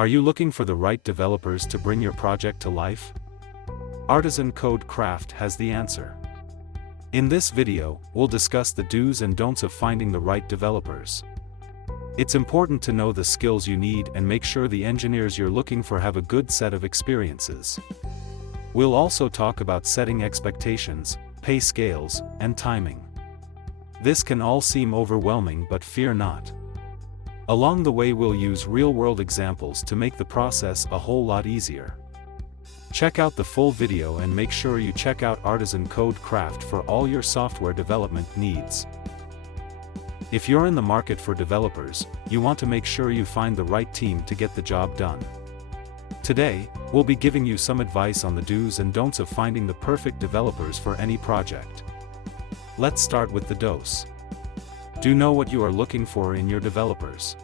Are you looking for the right developers to bring your project to life? Artisan Code Craft has the answer. In this video, we'll discuss the do's and don'ts of finding the right developers. It's important to know the skills you need and make sure the engineers you're looking for have a good set of experiences. We'll also talk about setting expectations, pay scales, and timing. This can all seem overwhelming, but fear not. Along the way, we'll use real-world examples to make the process a whole lot easier. Check out the full video and make sure you check out Artisan Code Craft for all your software development needs. If you're in the market for developers, you want to make sure you find the right team to get the job done. Today, we'll be giving you some advice on the do's and don'ts of finding the perfect developers for any project. Let's start with the do's. Do know what you are looking for in your developers.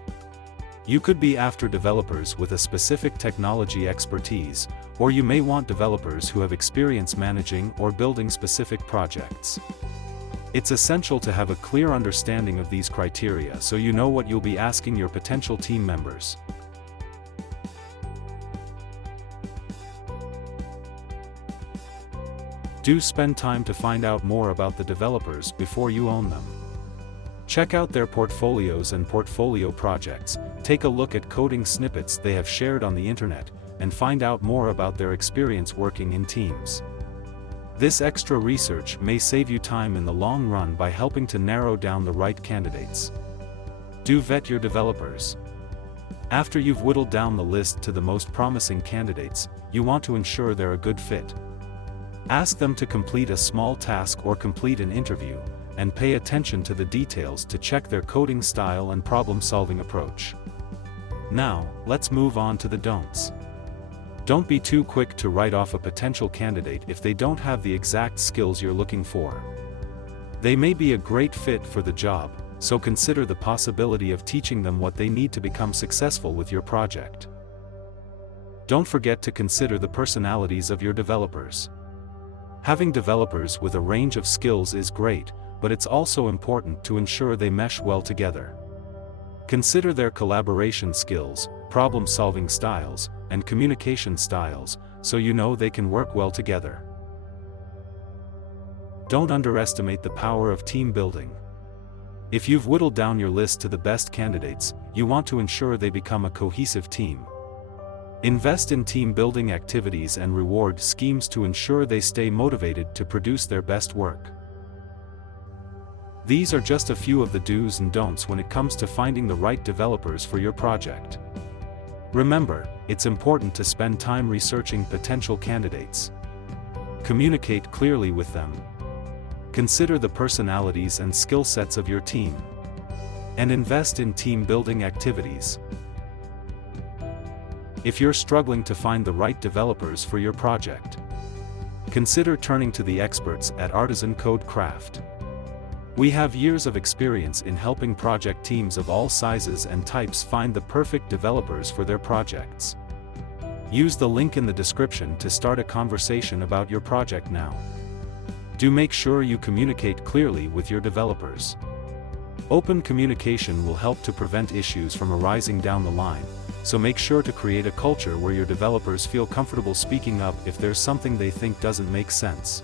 You could be after developers with a specific technology expertise, or you may want developers who have experience managing or building specific projects. It's essential to have a clear understanding of these criteria so you know what you'll be asking your potential team members. Do spend time to find out more about the developers before you own them. Check out their portfolios and portfolio projects, take a look at coding snippets they have shared on the internet, and find out more about their experience working in teams. This extra research may save you time in the long run by helping to narrow down the right candidates. Do vet your developers. After you've whittled down the list to the most promising candidates, you want to ensure they're a good fit. Ask them to complete a small task or complete an interview, and pay attention to the details to check their coding style and problem-solving approach. Now, let's move on to the don'ts. Don't be too quick to write off a potential candidate if they don't have the exact skills you're looking for. They may be a great fit for the job, so consider the possibility of teaching them what they need to become successful with your project. Don't forget to consider the personalities of your developers. Having developers with a range of skills is great, but it's also important to ensure they mesh well together. Consider their collaboration skills, problem-solving styles, and communication styles, so you know they can work well together. Don't underestimate the power of team building. If you've whittled down your list to the best candidates, you want to ensure they become a cohesive team. Invest in team building activities and reward schemes to ensure they stay motivated to produce their best work. These are just a few of the do's and don'ts when it comes to finding the right developers for your project. Remember, it's important to spend time researching potential candidates. Communicate clearly with them. Consider the personalities and skill sets of your team. And invest in team building activities. If you're struggling to find the right developers for your project, consider turning to the experts at Artisan Code Craft. We have years of experience in helping project teams of all sizes and types find the perfect developers for their projects. Use the link in the description to start a conversation about your project now. Do make sure you communicate clearly with your developers. Open communication will help to prevent issues from arising down the line, so make sure to create a culture where your developers feel comfortable speaking up if there's something they think doesn't make sense.